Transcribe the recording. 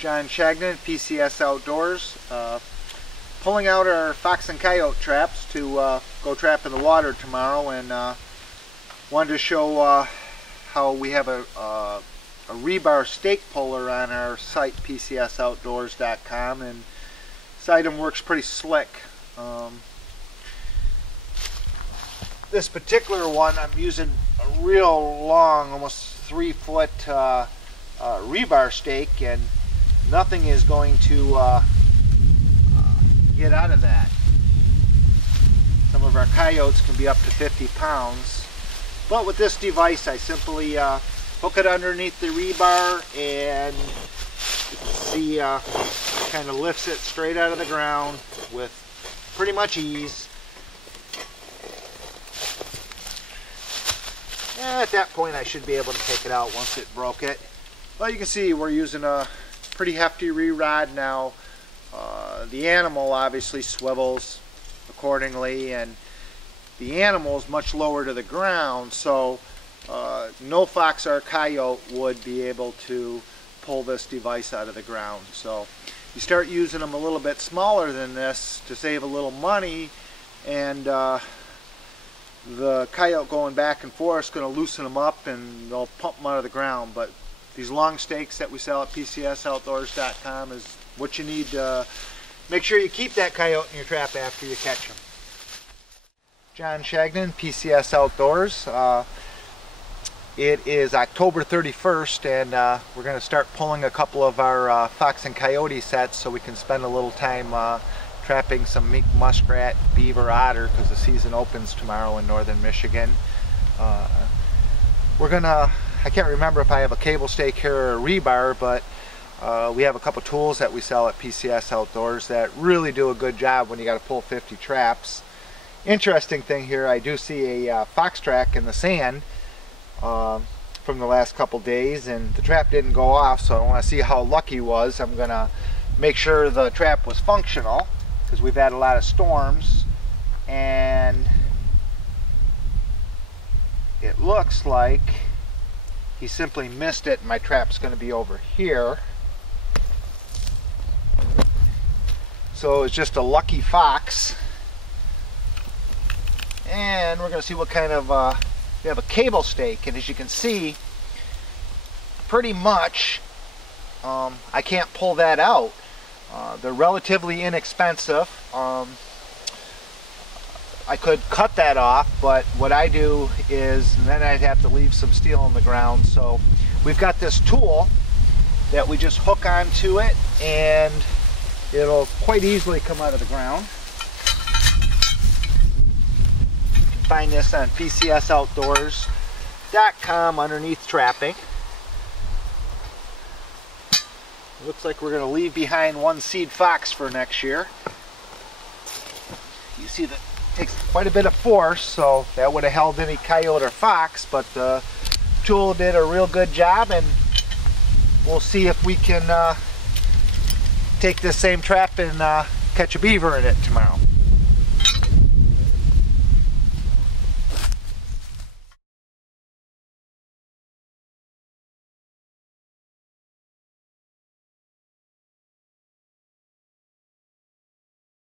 John Shagnon, PCS Outdoors, pulling out our fox and coyote traps to go trap in the water tomorrow, and wanted to show how we have a rebar stake puller on our site, PCSOutdoors.com, and this item works pretty slick. This particular one, I'm using a real long, almost 3-foot rebar stake, and nothing is going to get out of that. Some of our coyotes can be up to 50 pounds. But with this device, I simply hook it underneath the rebar, and you can see kind of lifts it straight out of the ground with pretty much ease. And at that point, I should be able to take it out once it broke it. Well, you can see we're using a pretty hefty re-rod now. The animal obviously swivels accordingly, and the animal is much lower to the ground, so no fox or coyote would be able to pull this device out of the ground. So you start using them a little bit smaller than this to save a little money, and the coyote going back and forth is going to loosen them up and they'll pump them out of the ground. But these long stakes that we sell at PCSOutdoors.com is what you need to make sure you keep that coyote in your trap after you catch him. John Shagnon, PCS Outdoors. It is October 31st, and we're going to start pulling a couple of our fox and coyote sets so we can spend a little time trapping some mink, muskrat, beaver, otter, because the season opens tomorrow in northern Michigan. We're going to, I can't remember if I have a cable stake here or a rebar, but we have a couple tools that we sell at PCS Outdoors that really do a good job when you got to pull 50 traps. Interesting thing here, I do see a fox track in the sand from the last couple days, and the trap didn't go off, so I want to see how lucky he was. I'm going to make sure the trap was functional, because we've had a lot of storms, and it looks like he simply missed it, and my trap's going to be over here. So it's just a lucky fox. And we're going to see what kind of, we have a cable stake, and as you can see, pretty much I can't pull that out. They're relatively inexpensive. I could cut that off, but what I do is, and then I'd have to leave some steel on the ground. So we've got this tool that we just hook onto it, and it'll quite easily come out of the ground. Find this on PCSOutdoors.com underneath trapping. It looks like we're going to leave behind one seed fox for next year. You see that it takes quite a bit of force, so that would have held any coyote or fox, but the tool did a real good job, and we'll see if we can take this same trap and catch a beaver in it tomorrow.